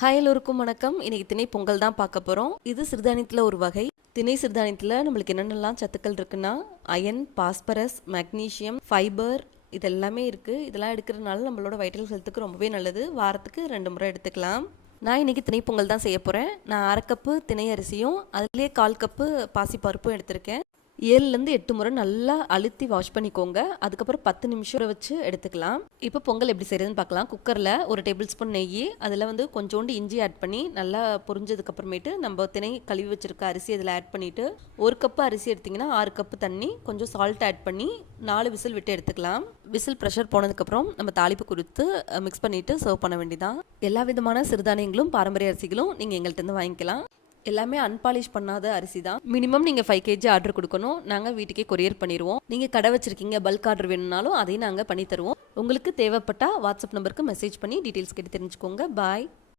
Hi எல்லோருக்கும் வணக்கம். இன்னைக்கு திணை பொங்கல் தான் பார்க்க போகிறோம் இது சிறுதானியத்தில் ஒரு வகை. திணை சிறுதானியத்தில் நம்மளுக்கு என்னென்னலாம் சத்துக்கள் இருக்குன்னா அயன் பாஸ்பரஸ் மெக்னீஷியம் ஃபைபர் இது எல்லாமே இருக்குது இதெல்லாம் எடுக்கிறதுனால நம்மளோட வைட்டல் ஹெல்த்துக்கு ரொம்பவே நல்லது. வாரத்துக்கு ரெண்டு முறை எடுத்துக்கலாம். நான் இன்னைக்கு திணை பொங்கல் தான் செய்ய போகிறேன் நான் அரை கப்பு திணை அரிசியும் அதுலேயே கால் கப்பு பாசிப்பருப்பும் எடுத்திருக்கேன். ஏழுலேருந்து எட்டு முறை நல்லா அழுத்தி வாஷ் பண்ணிக்கோங்க. அதுக்கப்புறம் பத்து நிமிஷம் வச்சு எடுத்துக்கலாம். இப்போ பொங்கல் எப்படி செய்யறதுன்னு பார்க்கலாம். குக்கரில் ஒரு டேபிள் ஸ்பூன் நெய் அதில் வந்து கொஞ்சோண்டு இஞ்சி ஆட் பண்ணி நல்லா பொரிஞ்சதுக்கப்புறமேட்டு நம்ம திணை கழுவி வச்சிருக்க அரிசி அதில் ஆட் பண்ணிவிட்டு ஒரு கப்பு அரிசி எடுத்திங்கன்னா ஆறு கப்பு தண்ணி கொஞ்சம் சால்ட் ஆட் பண்ணி நாலு விசில் விட்டு எடுத்துக்கலாம். விசில் ப்ரெஷர் போனதுக்கப்புறம் நம்ம தாளிப்பு கொடுத்து மிக்ஸ் பண்ணிவிட்டு சர்வ் பண்ண வேண்டியதான் எல்லா விதமான சிறுதானியங்களும் பாரம்பரிய அரிசிகளும் நீங்கள் எங்கள்கிட்ட வாங்கிக்கலாம். எல்லாமே அன்பாலிஷ் பண்ணாத அரிசி தான். மினிமம் நீங்கள் ஃபைவ் கேஜி ஆர்டர் கொடுக்கணும். நாங்கள் வீட்டுக்கே கொரியர் பண்ணிடுவோம். நீங்கள் கடை வச்சிருக்கீங்க பல்க் ஆர்டர் வேணும்னாலும் அதையும் நாங்கள் பண்ணி தருவோம். உங்களுக்கு தேவைப்பட்டால் வாட்ஸ்அப் நம்பருக்கு மெசேஜ் பண்ணி டீட்டெயில்ஸ் கேட்டு தெரிஞ்சுக்கோங்க. பாய்